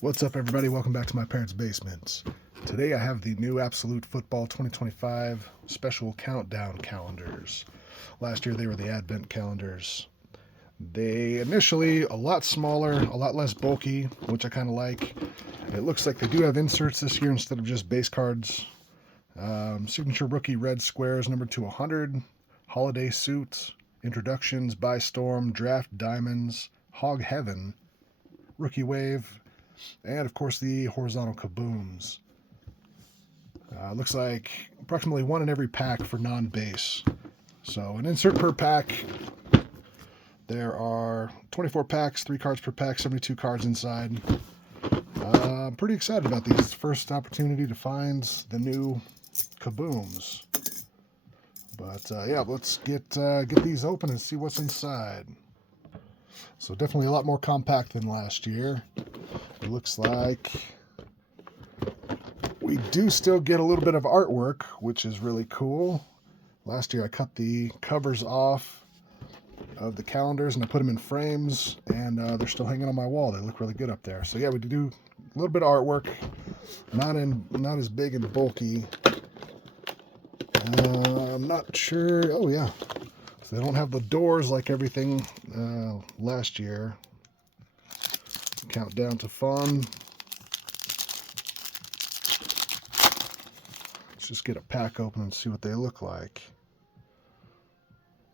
What's up, everybody? Welcome back to my parents' basement. Today I have the new Absolute Football 2025 special countdown calendars. Last year they were the Advent calendars. They initially a lot smaller, a lot less bulky, which I kind of like. It looks like they do have inserts this year instead of just base cards. Signature rookie red squares numbered to 100, holiday suits, introductions, by storm, draft diamonds, hog heaven, rookie wave, and of course the horizontal kabooms. Looks like approximately one in every pack for non-base. So an insert per pack. There are 24 packs, 3 cards per pack, 72 cards inside. I'm pretty excited about these. First opportunity to find the new kabooms. But yeah, let's get these open and see what's inside. So definitely a lot more compact than last year. It looks like we do still get a little bit of artwork, which is really cool. Last year I cut the covers off of the calendars and I put them in frames, and they're still hanging on my wall. They look really good up there. So yeah, we do a little bit of artwork, not as big and bulky. I'm not sure. Oh yeah, so they don't have the doors like everything last year. Countdown to fun. Let's just get a pack open and see what they look like.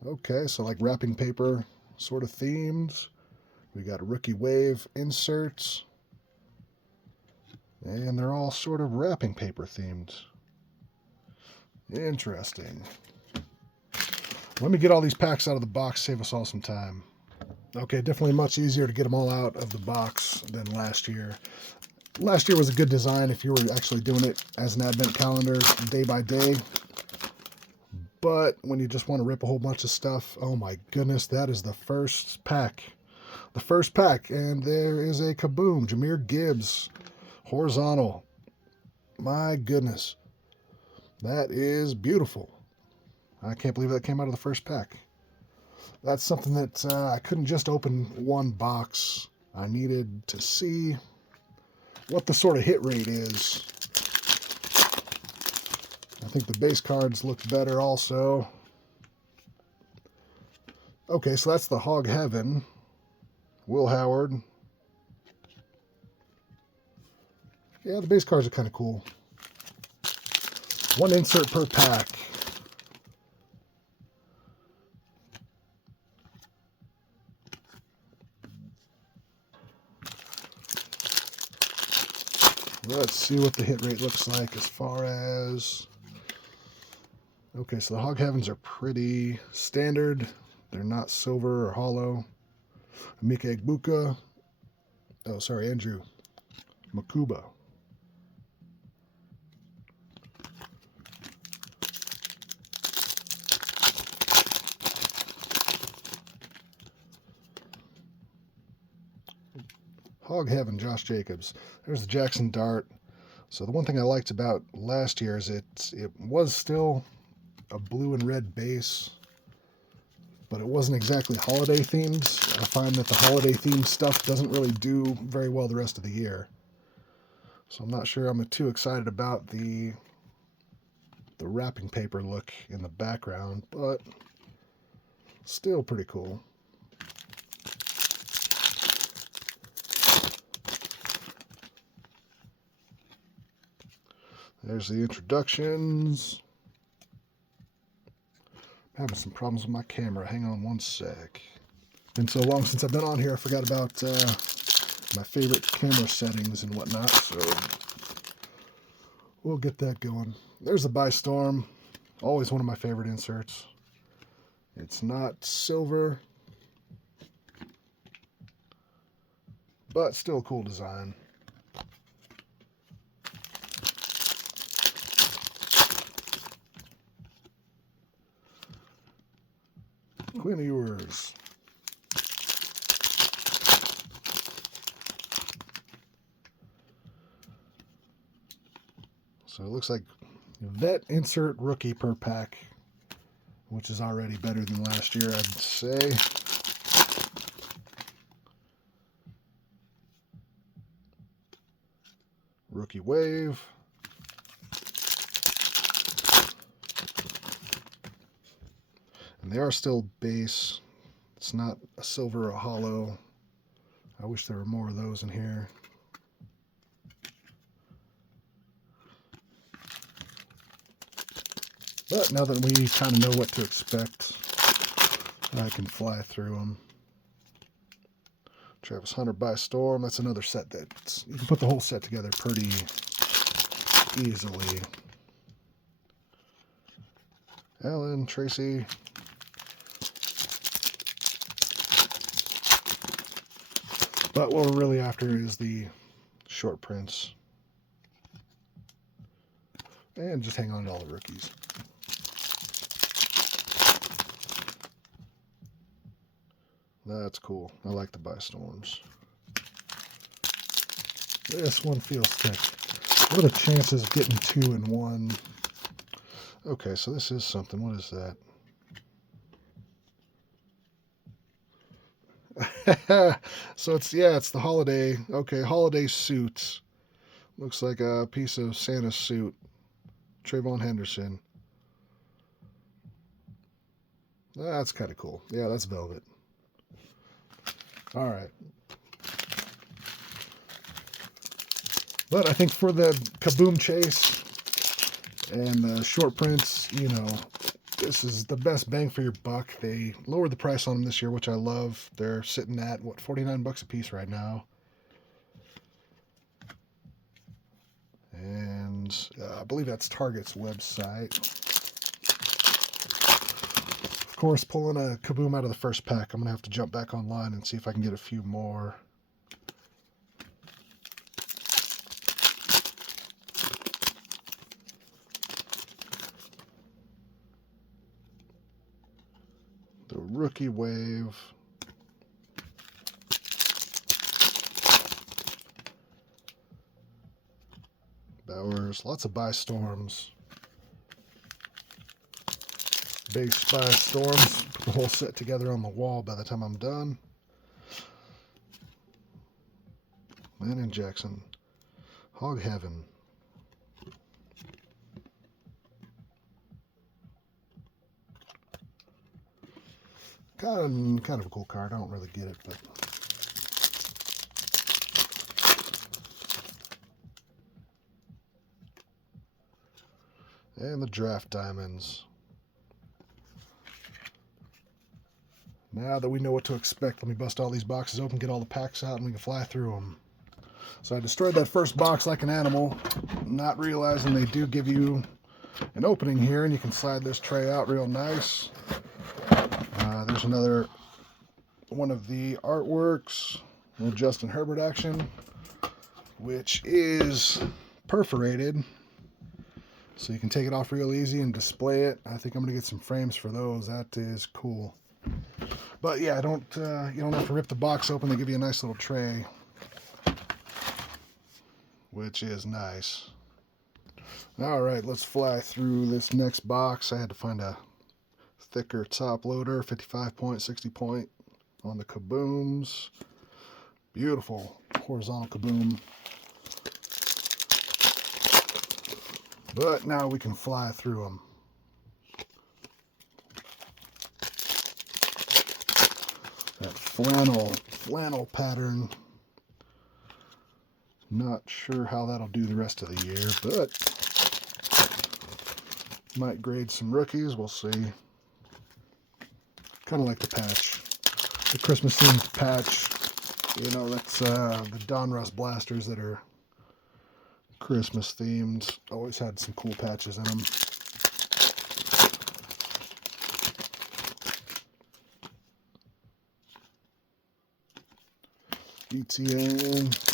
Okay, so like wrapping paper sort of themed. We got rookie wave inserts. And they're all sort of wrapping paper themed. Interesting. Let me get all these packs out of the box, save us all some time. Okay, definitely much easier to get them all out of the box than last year. Last year was a good design if you were actually doing it as an advent calendar day by day. But when you just want to rip a whole bunch of stuff, oh my goodness, that is the first pack. The first pack, and there is a Kaboom, Jahmyr Gibbs, horizontal. My goodness, that is beautiful. I can't believe that came out of the first pack. That's something that I couldn't just open one box. I needed to see what the sort of hit rate is. I think the base cards look better also. Okay, so that's the Hog Heaven. Will Howard. Yeah, the base cards are kind of cool. One insert per pack. Let's see what the hit rate looks like as far as... Okay, so the Hog Heavens are pretty standard. They're not silver or hollow. Mika Egbuka. Oh, sorry, Andrew Makuba. Hog Heaven, Josh Jacobs. There's the Jackson Dart. So the one thing I liked about last year is it was still a blue and red base, but it wasn't exactly holiday themed. I find that the holiday themed stuff doesn't really do very well the rest of the year. So I'm not sure I'm too excited about the wrapping paper look in the background, but still pretty cool. There's the introductions. I'm having some problems with my camera. Hang on one sec. Been so long since I've been on here, I forgot about my favorite camera settings and whatnot, so we'll get that going. There's the By Storm. Always one of my favorite inserts. It's not silver, but still a cool design. Queen of yours. So it looks like vet insert rookie per pack, which is already better than last year, I'd say. Rookie wave. And they are still base. It's not a silver or a hollow. I wish there were more of those in here. But now that we kind of know what to expect, I can fly through them. Travis Hunter by Storm. That's another set that you can put the whole set together pretty easily. Allen, Tracy. But what we're really after is the short prints. And just hang on to all the rookies. That's cool. I like the buy storms. This one feels thick. What are the chances of getting 2 in 1? Okay, so this is something. What is that? So it's the holiday. Okay, holiday suits. Looks like a piece of Santa's suit. Trayvon Henderson. That's kind of cool. Yeah, that's velvet. All right. But I think for the Kaboom chase and the short prints, you know, this is the best bang for your buck. They lowered the price on them this year, which I love. They're sitting at, what, 49 bucks a piece right now. And I believe that's Target's website. Of course, pulling a Kaboom out of the first pack, I'm going to have to jump back online and see if I can get a few more. The rookie wave. Bowers, lots of buy storms. Base buy storms. Put the whole set together on the wall by the time I'm done. Landon Jackson. Hog Heaven. Kind of a cool card. I don't really get it, but and the draft diamonds. Now that we know what to expect, let me bust all these boxes open, get all the packs out, and we can fly through them. So I destroyed that first box like an animal, not realizing they do give you an opening here, and you can slide this tray out real nice. There's another one of the artworks, little Justin Herbert action, which is perforated, so you can take it off real easy and display it. I think I'm gonna get some frames for those. That is cool. But yeah, you don't have to rip the box open. They give you a nice little tray, which is nice. All right, let's fly through this next box. I had to find a thicker top loader, 55 point, 60 point on the Kabooms. Beautiful horizontal Kaboom. But now we can fly through them. That flannel pattern. Not sure how that'll do the rest of the year, but might grade some rookies. We'll see. Kind of like the patch, the Christmas themed patch. You know, that's the Donruss blasters that are Christmas themed. Always had some cool patches in them. ETN.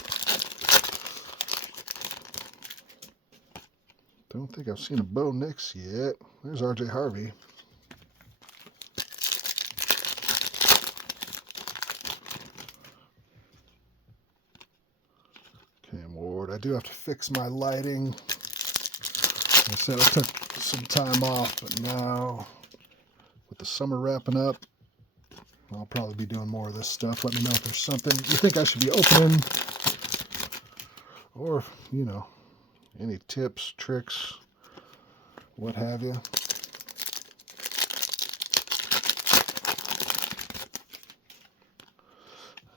Don't think I've seen a Bo Nix yet. There's RJ Harvey. Cam Ward. I do have to fix my lighting. Like I said, I took some time off, but now with the summer wrapping up, I'll probably be doing more of this stuff. Let me know if there's something you think I should be opening, or, you know, Any tips, tricks, what have you.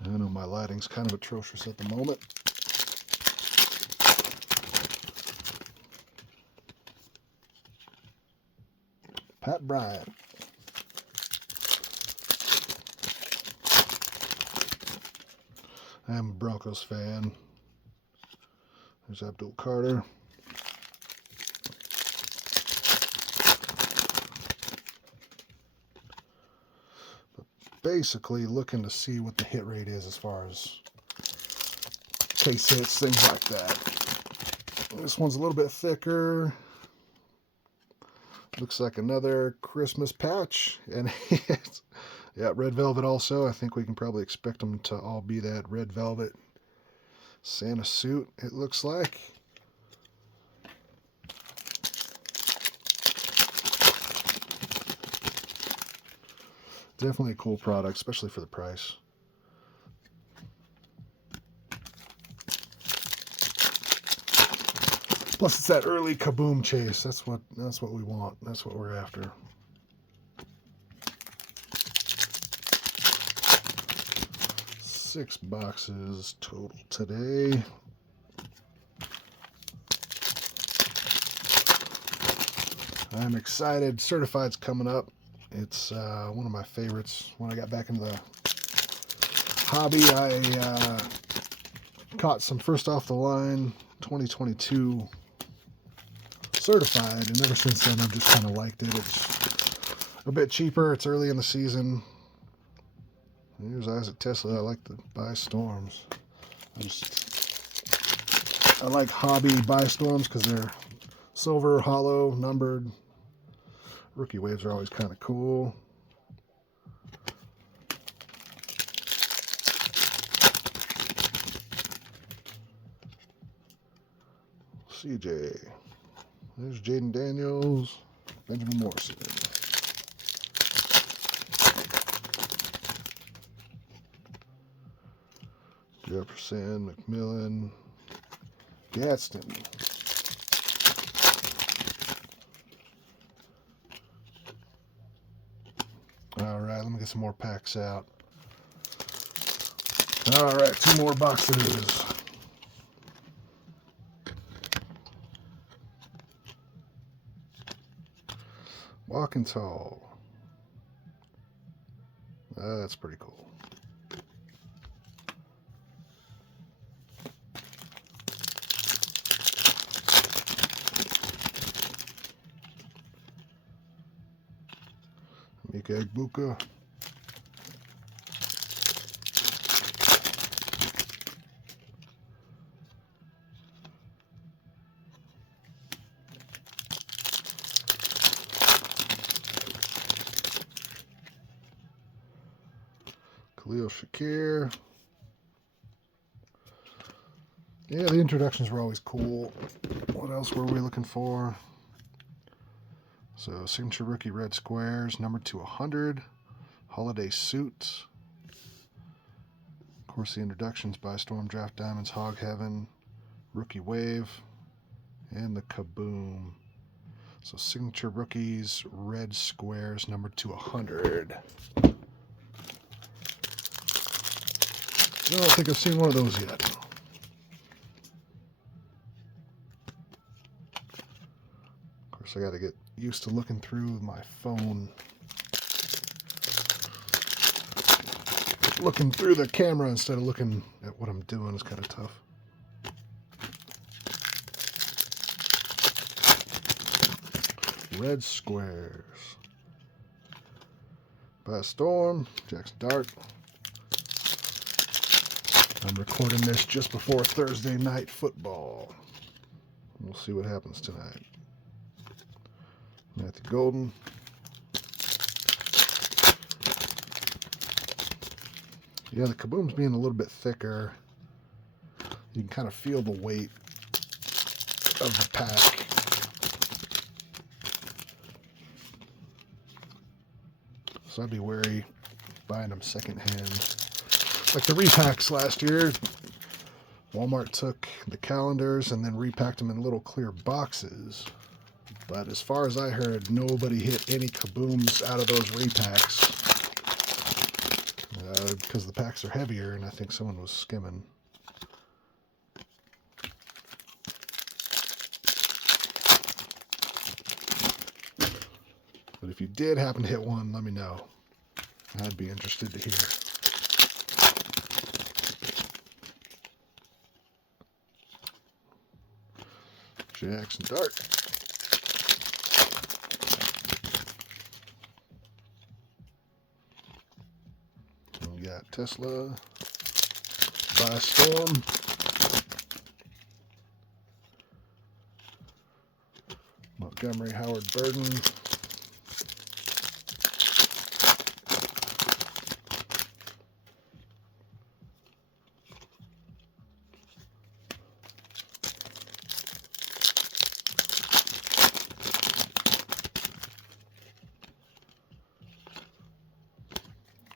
I know my lighting's kind of atrocious at the moment. Pat Bryant. I'm a Broncos fan. There's Abdul Carter. But basically looking to see what the hit rate is as far as chase hits, things like that. This one's a little bit thicker. Looks like another Christmas patch. And it's, yeah, red velvet also. I think we can probably expect them to all be that red velvet Santa suit, it looks like. Definitely a cool product, especially for the price. Plus, it's that early Kaboom chase. That's what we want. That's what we're after. Six boxes total today. I'm excited. Certified's coming up. It's one of my favorites. When I got back into the hobby, I caught some first off the line 2022 certified, and ever since then I've just kind of liked it. It's a bit cheaper. It's early in the season. Here's Isaac Tesla. I like to buy storms. I like hobby buy storms because they're silver, hollow, numbered. Rookie waves are always kind of cool. CJ. There's Jaden Daniels. Benjamin Morrison. Jefferson, McMillan, Gadsden. All right, let me get some more packs out. All right, 2 more boxes. Walking tall. That's pretty cool. Mika Egbuka. Khalil Shakir. Yeah, the introductions were always cool. What else were we looking for? So, signature rookie red squares, numbered to 100. Holiday suit. Of course, the introductions by Storm Draft Diamonds, Hog Heaven, Rookie Wave, and the Kaboom. So, signature rookies, red squares, numbered to 100. I don't think I've seen one of those yet. Of course, I got to get used to looking through my phone. Looking through the camera instead of looking at what I'm doing is kind of tough. Red squares. By Storm, Jackson Dart. I'm recording this just before Thursday night football. We'll see what happens tonight. Matthew Golden. Yeah, the Kaboom's being a little bit thicker. You can kind of feel the weight of the pack. So I'd be wary buying them secondhand. Like the repacks last year, Walmart took the calendars and then repacked them in little clear boxes. But as far as I heard, nobody hit any Kabooms out of those repacks. Because the packs are heavier, and I think someone was skimming. But if you did happen to hit one, let me know. I'd be interested to hear. Jackson Dart. We got Tesla, By Storm, Montgomery Howard Burden,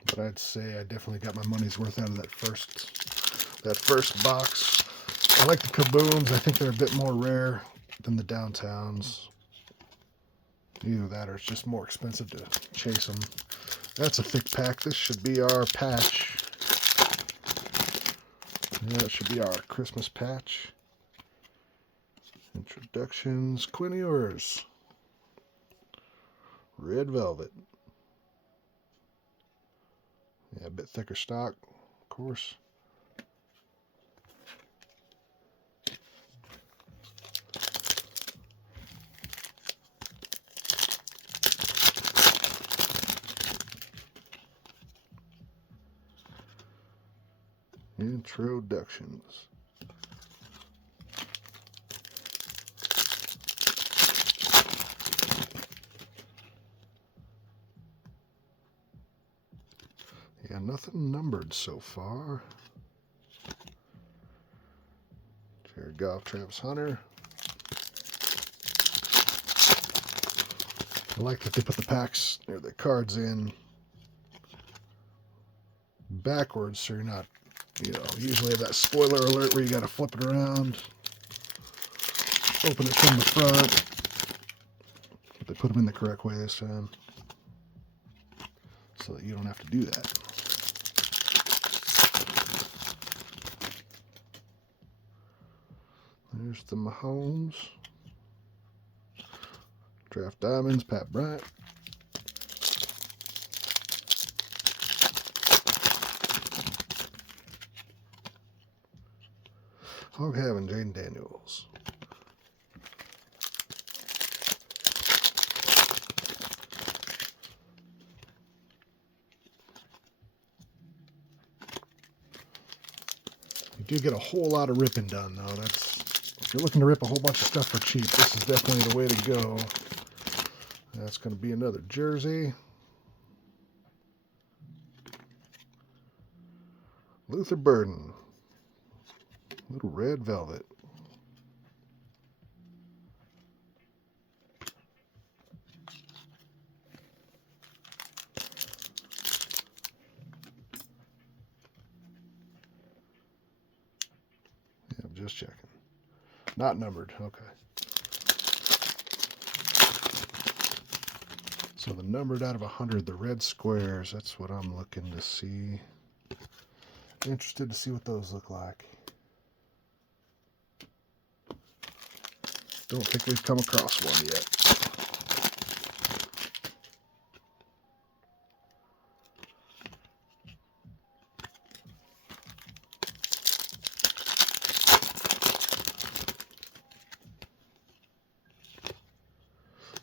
but I'd say I definitely got my money's worth out of that first box. I like the Kabooms. I think they're a bit more rare than the downtowns. Either that or it's just more expensive to chase them. That's a thick pack. This should be our patch. Yeah, it should be our Christmas patch. Introductions. Quinn Ewers. Red Velvet. Yeah, a bit thicker stock, of course. Introductions. Yeah, nothing numbered so far. Jared Goff, Travis Hunter. I like that they put the packs or the cards in backwards so you're not, usually have that spoiler alert where you got to flip it around, open it from the front. But they put them in the correct way this time so that you don't have to do that. There's the Mahomes. Draft Diamonds, Pat Bryant. Hog Heaven, Jaden Daniels. You do get a whole lot of ripping done, though. If you're looking to rip a whole bunch of stuff for cheap, this is definitely the way to go. That's going to be another jersey. Luther Burden. Little Red Velvet. Yeah, I'm just checking. Not numbered. Okay. So the numbered out of 100, the red squares, that's what I'm looking to see. Interested to see what those look like. Don't think we've come across one yet.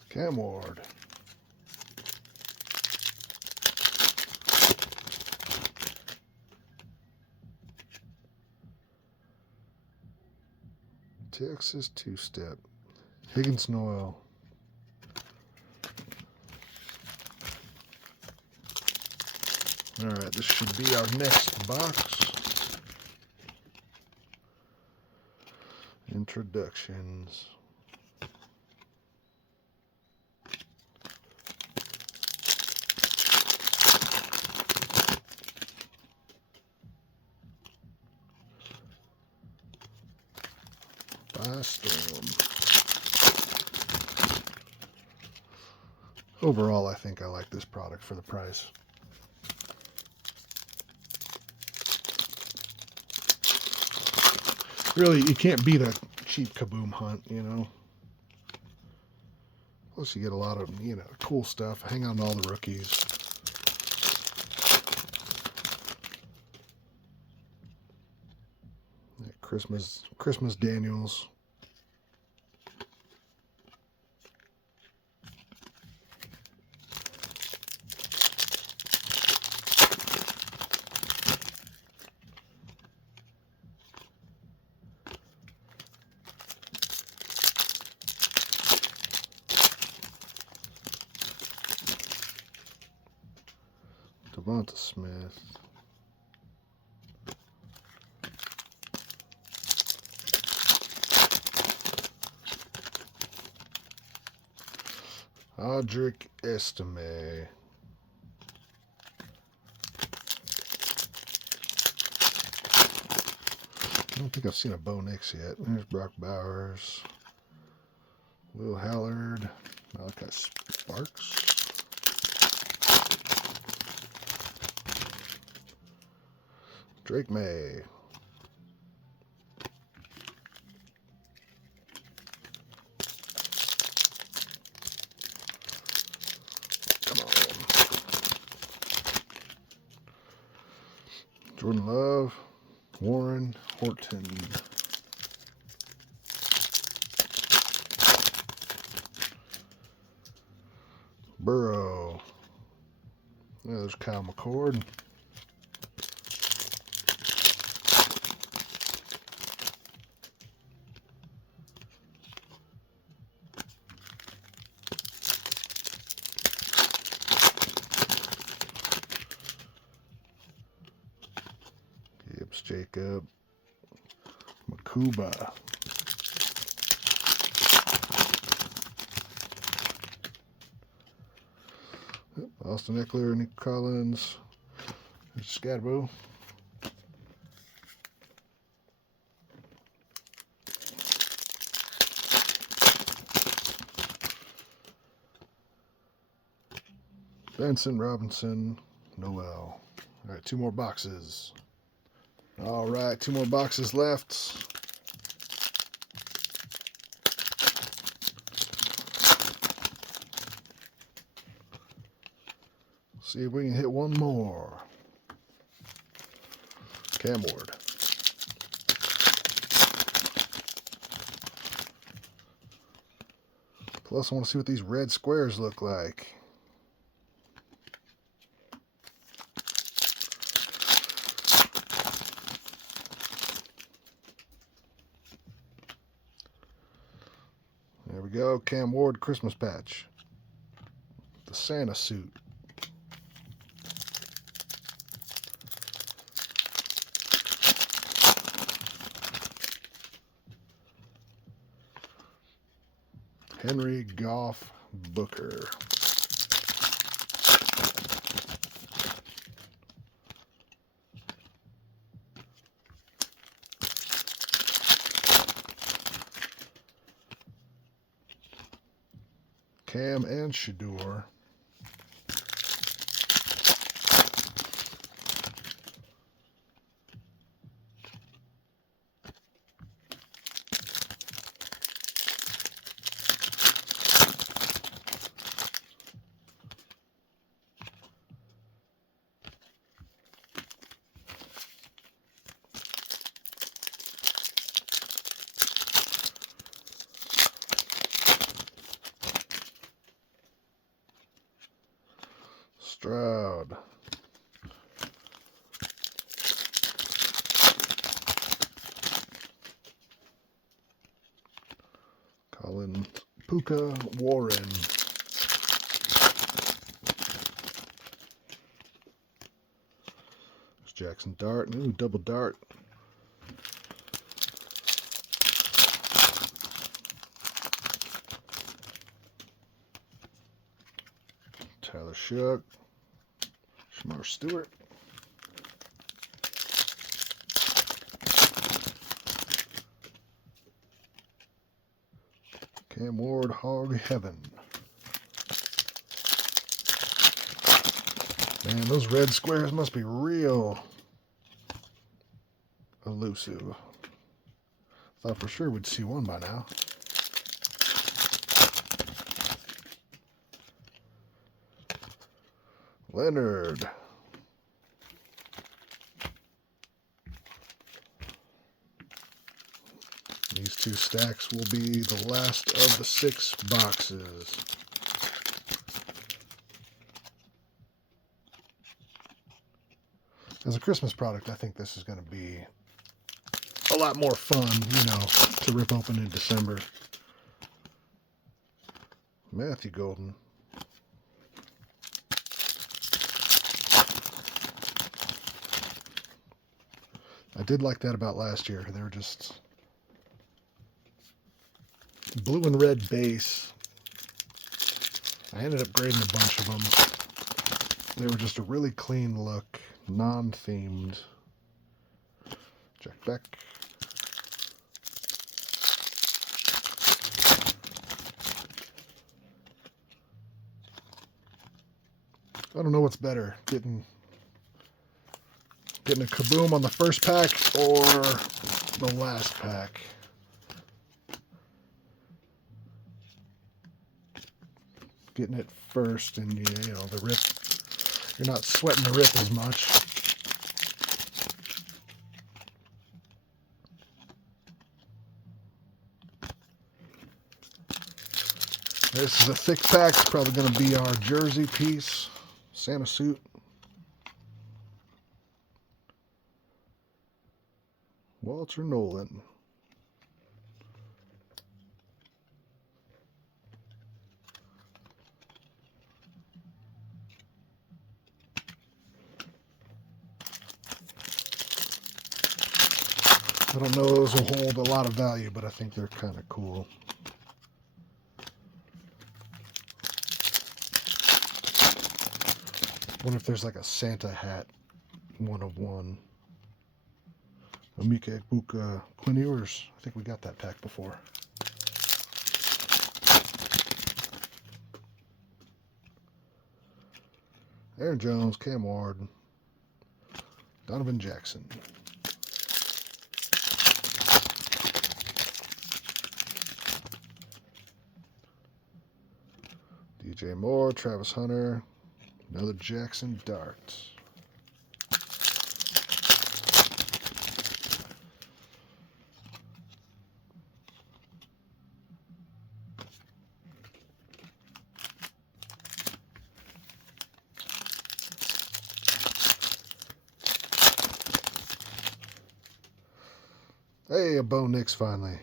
Cam Ward. Texas two-step. Higgins Noel. Alright, this should be our next box. Introductions. by storm. Overall, I think I like this product for the price. Really, you can't beat a cheap Kaboom hunt, you know. Plus, you get a lot of, cool stuff. Hang on to all the rookies. Christmas Daniels. Devonta Smith. Audric Estime. I don't think I've seen a Bo Nix yet. There's Brock Bowers. Will Hallard. Malachi Sparks. Drake May. Come on. Jordan Love. Warren Horton. Burrow. Yeah, there's Kyle McCord. Gibbs Jacob. Makuba. Austin Eckler, Nick Collins, Scadbo. Benson, Robinson, Noel. All right, 2 more boxes. All right, 2 more boxes left. See if we can hit one more. Cam Ward. Plus, I want to see what these red squares look like. There we go. Cam Ward Christmas patch. The Santa suit. Henry Goff Booker. Cam and Shador. Stroud. Colin Puka Warren. There's Jackson Dart. Ooh, double dart. Tyler Shook. Shamar Stewart. Cam Ward, Hog Heaven. Man, those red squares must be real elusive. Thought for sure we'd see one by now. Leonard. These two stacks will be the last of the 6 boxes. As a Christmas product, I think this is going to be a lot more fun, you know, to rip open in December. Matthew Golden. I did like that about last year. They were just blue and red base. I ended up grading a bunch of them. They were just a really clean look, non-themed. Jack Beck. I don't know what's better, getting a Kaboom on the first pack or the last pack. Getting it first, and you know, the rip, you're not sweating the rip as much. This is a thick pack. It's probably going to be our jersey piece. Santa suit. Walter Nolan. I don't know those will hold a lot of value, but I think they're kind of cool. I wonder if there's like a Santa hat, 1 of 1. Amika Ekbuka, Quinn Ewers. I think we got that pack before. Aaron Jones, Cam Ward, Donovan Jackson. DJ Moore, Travis Hunter, another Jackson Dart. Hey, a Bo Nix finally.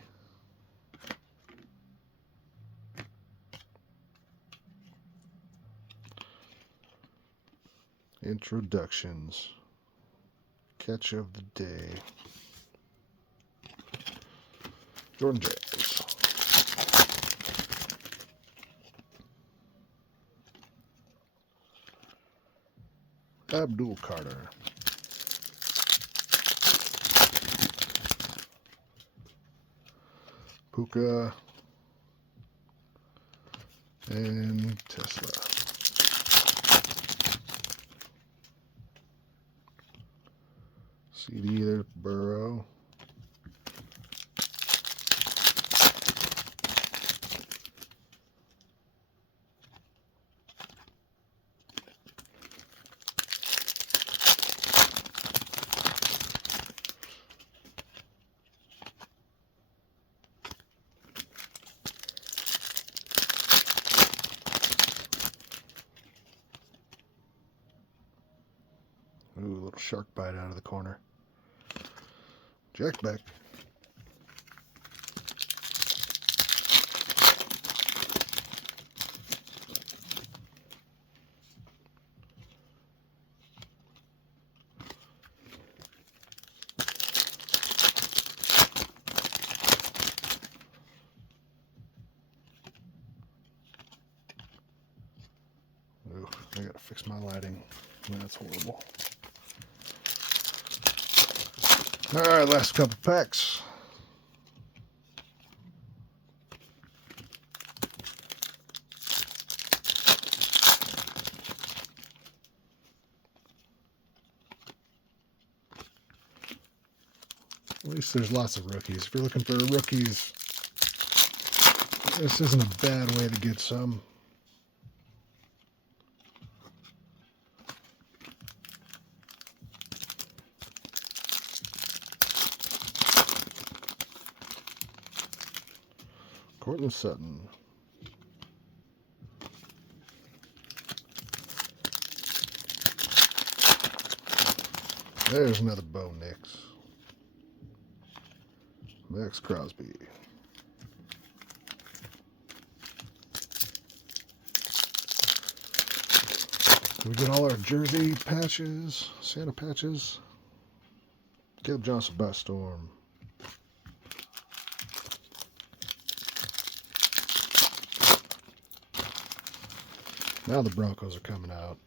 Introductions. Catch of the day. Jordan James. Abdul Carter. Puka. And Tesla. CD there, Burrow. Ooh, a little shark bite out of the corner. Jack Beck. Ooh, I gotta fix my lighting. That's horrible. All right, last couple packs. At least there's lots of rookies. If you're looking for rookies, this isn't a bad way to get some. Cortland Sutton. There's another Bo Nix. Max Crosby. We get all our jersey patches, Santa patches. Caleb Johnson by storm. Now the Broncos are coming out.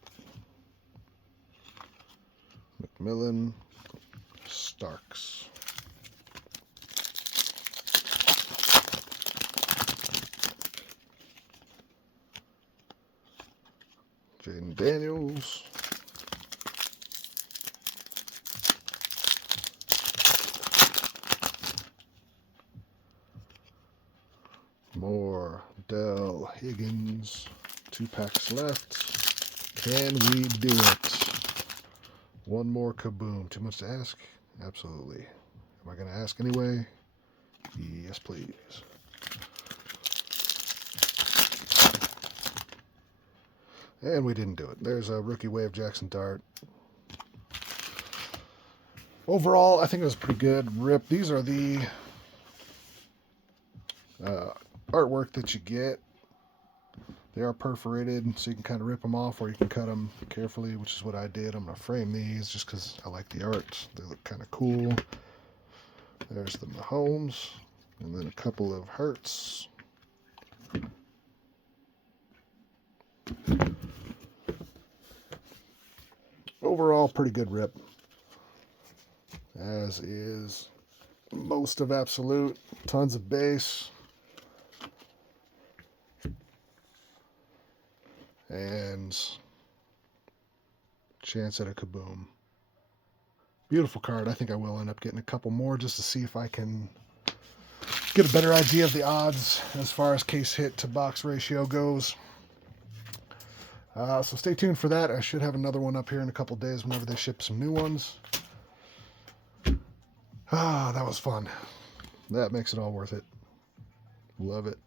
McMillan, Starks. Jaden Daniels. More Dell Higgins. 2 packs left. Can we do it? One more Kaboom. Too much to ask? Absolutely. Am I going to ask anyway? Yes, please. And we didn't do it. There's a rookie wave Jackson Dart. Overall, I think it was pretty good. Rip. These are the artwork that you get. They are perforated, so you can kind of rip them off, or you can cut them carefully, which is what I did. I'm going to frame these just because I like the art. They look kind of cool. There's the Mahomes, and then a couple of Hurts. Overall, pretty good rip, as is most of Absolute. Tons of base. And chance at a Kaboom. Beautiful card. I think I will end up getting a couple more just to see if I can get a better idea of the odds as far as case hit to box ratio goes. So stay tuned for that. I should have another one up here in a couple days whenever they ship some new ones. That was fun. That makes it all worth it. Love it.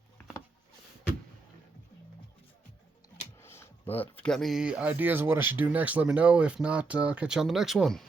But if you got any ideas of what I should do next, let me know. If not, I'll catch you on the next one.